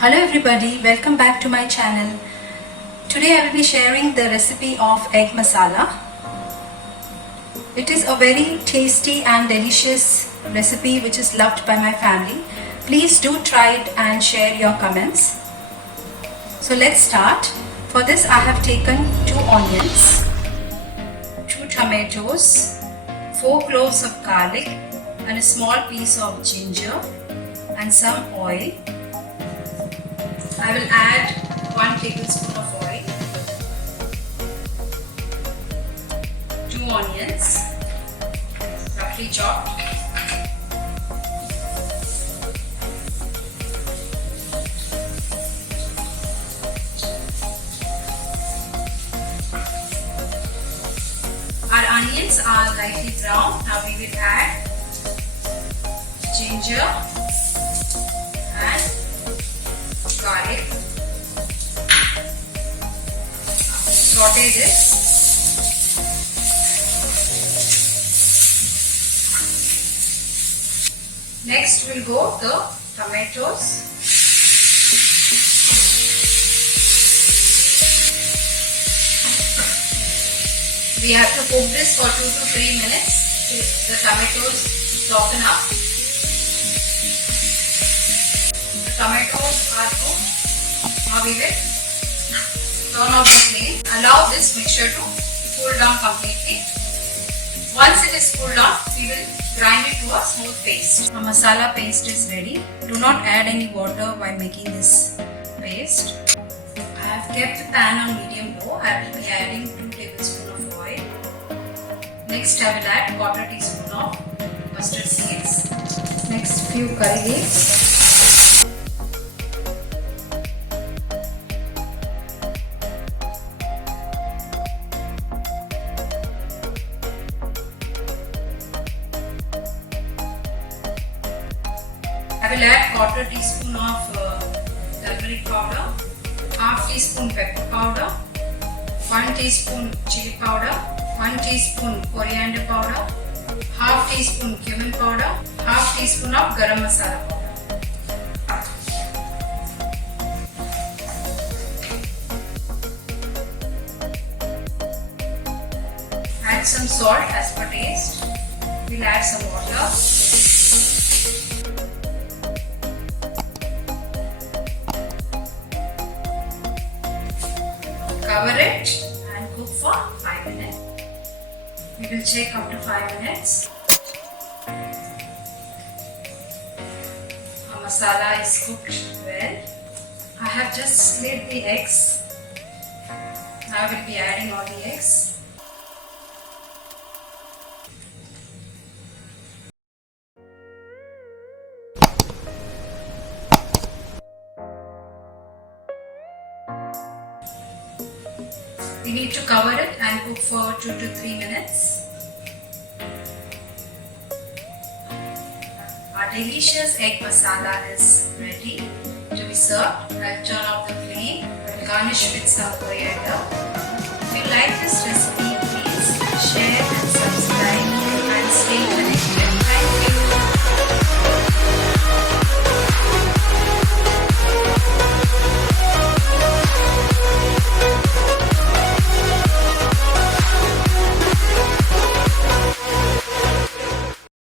Hello everybody, welcome back to my channel. Today I will be sharing the recipe of egg masala. It is a very tasty and delicious recipe which is loved by my family. Please do try it and share your comments. So let's start. For this I have taken 2 onions, 2 tomatoes, 4 cloves of garlic and a small piece of ginger and some oil. I will add 1 tablespoon of oil, 2 onions, roughly chopped, our onions are lightly brown. Now we will add ginger and garlic. Saute this. Next will go the tomatoes. We have to cook this for 2 to 3 minutes till the tomatoes soften up. Tomatoes are cooked. Now we will turn off the flame. Allow this mixture to cool down completely. Once it is cooled down, we will grind it to a smooth paste. Our masala paste is ready. Do not add any water while making this paste. I have kept the pan on medium low. I will be adding 2 tablespoons of oil. Next I will add 1/4 teaspoon of mustard seeds. Next few curry leaves. I will add 1/4 teaspoon of turmeric powder, 1/2 teaspoon pepper powder, 1 teaspoon chili powder, 1 teaspoon coriander powder, 1/2 teaspoon cumin powder, 1/2 teaspoon of garam masala powder. Add some salt as per taste. We'll add some water. Cover it and cook for 5 minutes. We will check after 5 minutes. Our masala is cooked well. I have just slid the eggs. Now I will be adding all the eggs. We need to cover it and cook for 2 to 3 minutes. Our delicious egg masala is ready to be served. I'll turn off the flame and garnish with some coriander. If you like this recipe, please share and subscribe.